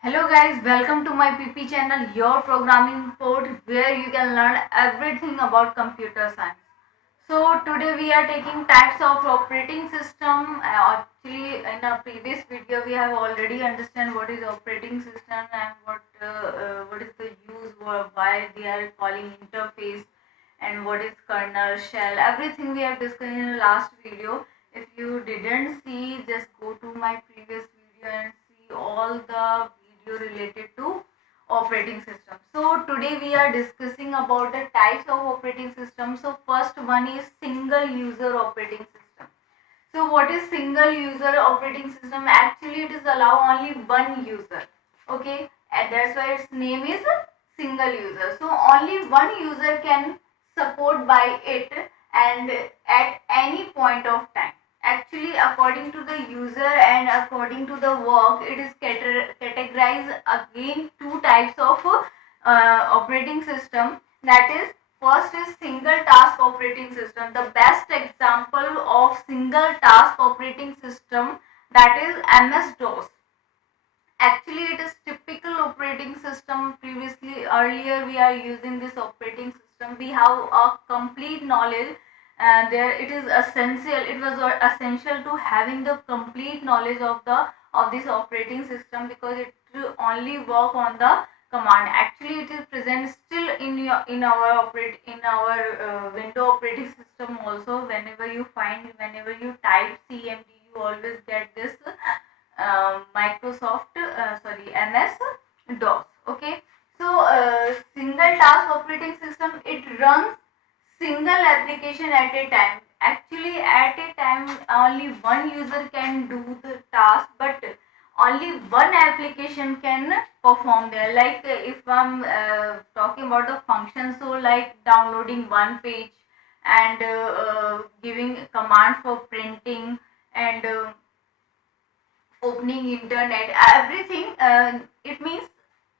Hello guys, welcome to my PP channel, your programming port where you can learn everything about computer science. So today we are taking types of operating system. Actually, in a previous video we have already understand what is operating system and what is the use, why they are calling interface, and what is kernel, shell. Everything we have discussed in the last video. If you didn't see, just go to my previous video and see all the video related to operating system. So today we are discussing about the types of operating system. So first one is single user operating system. So what is single user operating system? Actually it is allow only one user. Okay, and that's why its name is single user. So only one user can support by it and at any point of time. Actually, according to the user and according to the work, it is categorized again two types of operating system. That is, first is single task operating system. The best example of single task operating system, that is MS DOS. Actually, it is typical operating system. Previously, earlier we are using this operating system. We have a complete knowledge. There, it is essential. It was essential to having the complete knowledge of this operating system because it only work on the command. Actually, it is present still in our window operating system also. Whenever you type CMD, you always get this Microsoft, MS DOS. Okay, so single task operating system, it runs single application at a time. Actually, at a time, only one user can do the task, but only one application can perform there. Like if I'm talking about the function, so like downloading one page and giving command for printing and opening internet, everything, it means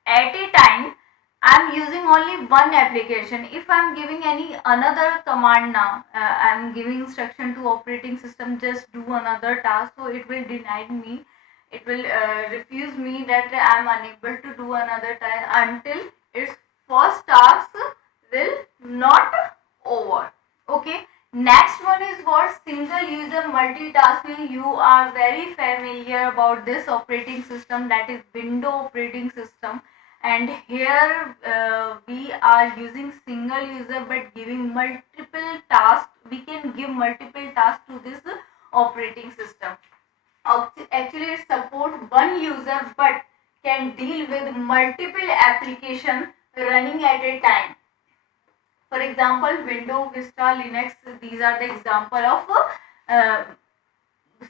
at a time I'm using only one application. If I'm giving any another command now, I'm giving instruction to operating system just do another task, so it will deny me, it will refuse me that I'm unable to do another task until its first task will not over. Okay, next one is what single user multitasking. You are very familiar about this operating system, that is window operating system, and here we are using single user but giving multiple tasks. We can give multiple tasks to this operating system. Actually it support one user but can deal with multiple application running at a time. For example, Windows, Vista, Linux, these are the example of uh,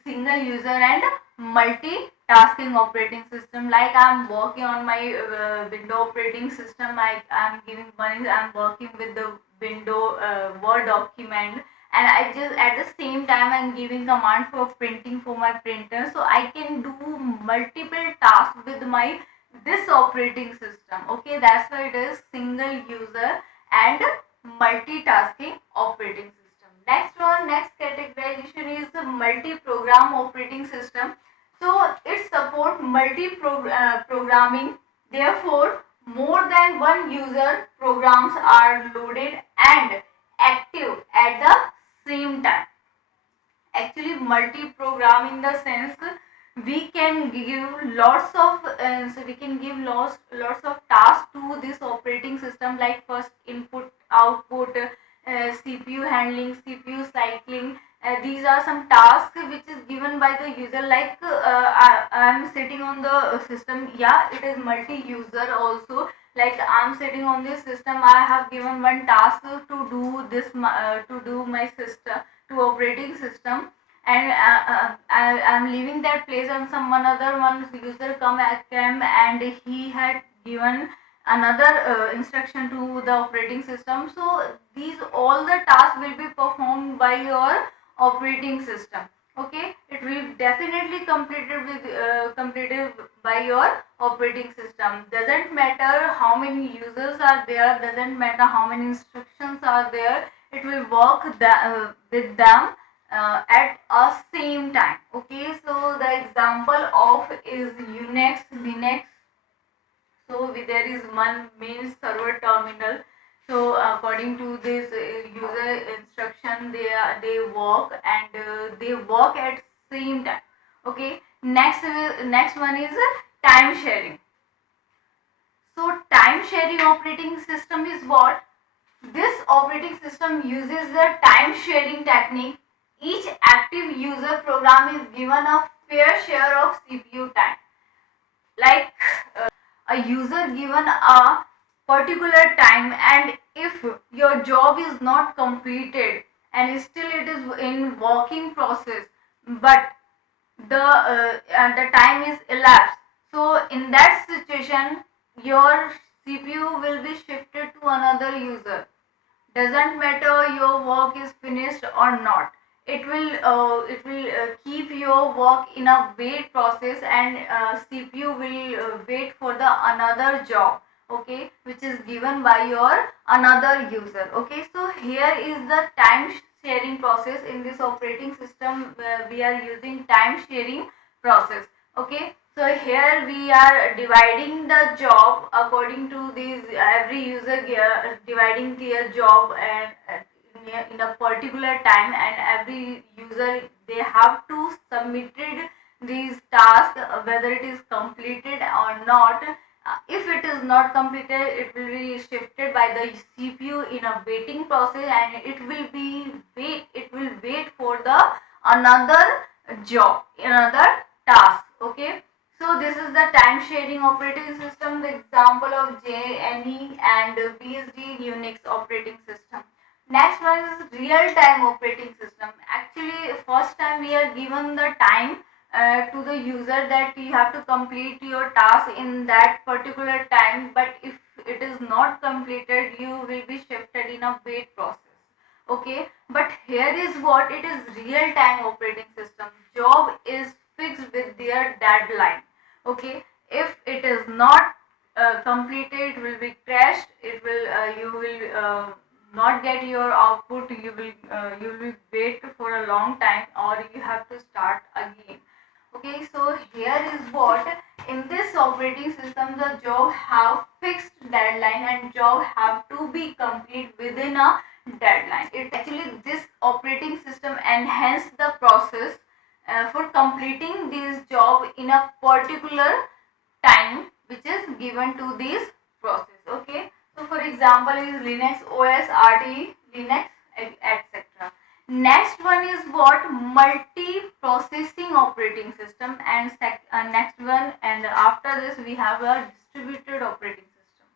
single user and multitasking operating system. Like I'm working on my window operating system, I'm giving one, I'm working with the window word document, and I just at the same time I'm giving command for printing for my printer, so I can do multiple tasks with my this operating system. Okay, that's why it is single user and multitasking operating system. Next categorization is the multi-program operating system. So it supports programming. Therefore, more than one user programs are loaded and active at the same time. Actually, multi-program in the sense we can give lots of tasks to this operating system, like first input output, CPU handling, CPU cycling. These are some tasks which is given by the user. Like I am sitting on the system. Yeah, it is multi-user also. Like I'm sitting on this system. I have given one task to do this to do my system to operating system, and I'm leaving that place, and someone other one user came and he had given another instruction to the operating system. So these all the tasks will be performed by your operating system. Okay, it will definitely completed by your operating system. Doesn't matter how many users are there, doesn't matter how many instructions are there, it will work with them at a same time. Okay, so the example of is Unix, Linux, one main server terminal. So according to this user instruction, they work, and they work at same time. Okay. Next one is time sharing. So time sharing operating system is what? This operating system uses the time sharing technique. Each active user program is given a fair share of CPU time. Like a user given a particular time, and if your job is not completed and still it is in working process, but the time is elapsed, so in that situation your CPU will be shifted to another user. Doesn't matter your work is finished or not, it will keep your work in a wait process, and CPU will wait for the another job, okay, which is given by your another user. Okay, so here is the time sharing process. In this operating system we are using time sharing process. Okay, so here we are dividing the job according to these, every user dividing their job and in a particular time, and every user they have to submitted these tasks whether it is completed or not. If it is not completed, it will be shifted by the CPU in a waiting process, and it will wait for the another job, another task. Okay, so this is the time sharing operating system, the example of JNE and BSD Unix operating system. Next one is real time operating system. Actually, first time we are given the time to the user that you have to complete your task in that particular time, but if it is not completed, you will be shifted in a wait process. Okay, but here is what it is: real time operating system. Job is fixed with their deadline. Okay, if it is not completed, it will be crashed. It will you will not get your output. You will wait for a long time, or you have to start again. Okay, so here is what, in this operating system the job have fixed deadline, and job have to be complete within a deadline. It actually, this operating system enhance the process for completing this job in a particular time which is given to this process. Okay, so for example is Linux OS, RT Linux, etc. Next one is what? Multi-processing operating system, and next one, and after this we have a distributed operating system.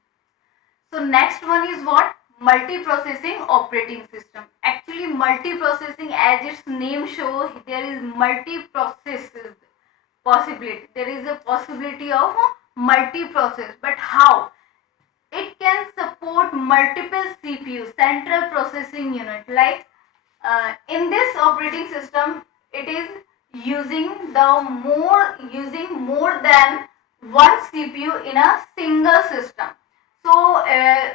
So next one is what? Multi-processing operating system. Actually, multi-processing, as its name shows, there is multi-processes possibility. There is a possibility of multi-process, but how? It can support multiple CPUs, central processing unit. Like in this operating system, it is using more than one CPU in a single system. So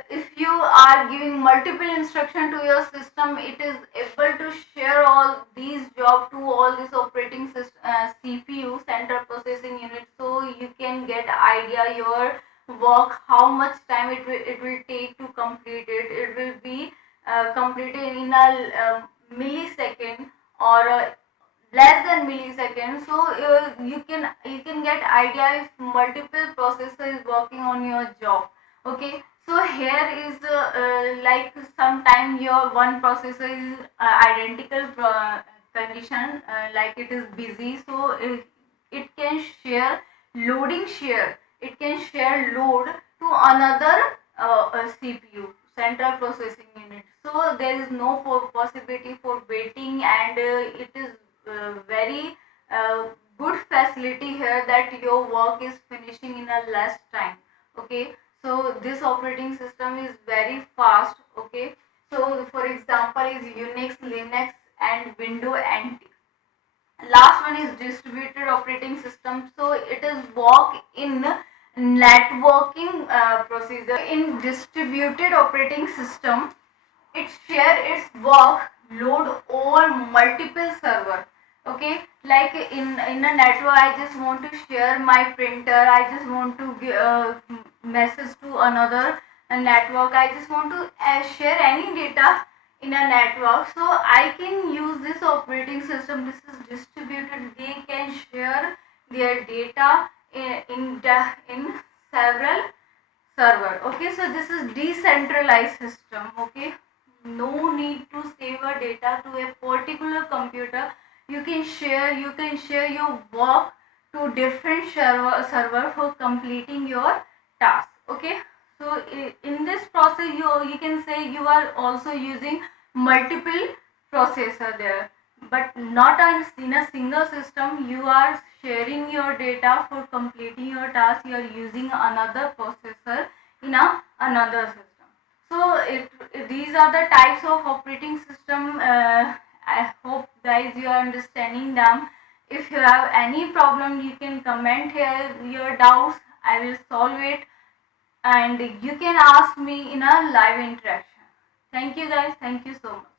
if you are giving multiple instruction to your system, it is able to share all these jobs to all this operating system CPU, central processing unit, so you can get idea your work, how much time it will take to complete it. It will be completed in a millisecond, or less than millisecond. So you can get idea if multiple processors is working on your job. Okay, so here is like sometime your one processor is identical condition, like it is busy, so it can share share, it can share load to another CPU, central processing unit. So there is no possibility for waiting, and it is very uh, good facility here that your work is finishing in a less time. Okay, so this operating system is very fast. Okay, so for example is Unix, Linux, and Windows NT. Last one is distributed operating system. So it is work in networking procedure. In distributed operating system, it share its work load over multiple server. Okay, like in a network, I just want to share my printer, I just want to message to another network, I just want to share any data in a network, so I can use this operating system. This is distributed, they can share their data in several server. Okay, so this is decentralized system. Okay, no need to save a data to a particular computer. You can share your work to different server for completing your task. Okay, so in this process you can say you are also using multiple processor there, but not in a single system. You are sharing your data for completing your task. You are using another processor in another system. So these are the types of operating system. I hope guys you are understanding them. If you have any problem, you can comment here your doubts, I will solve it, and you can ask me in a live interaction. Thank you guys, thank you so much.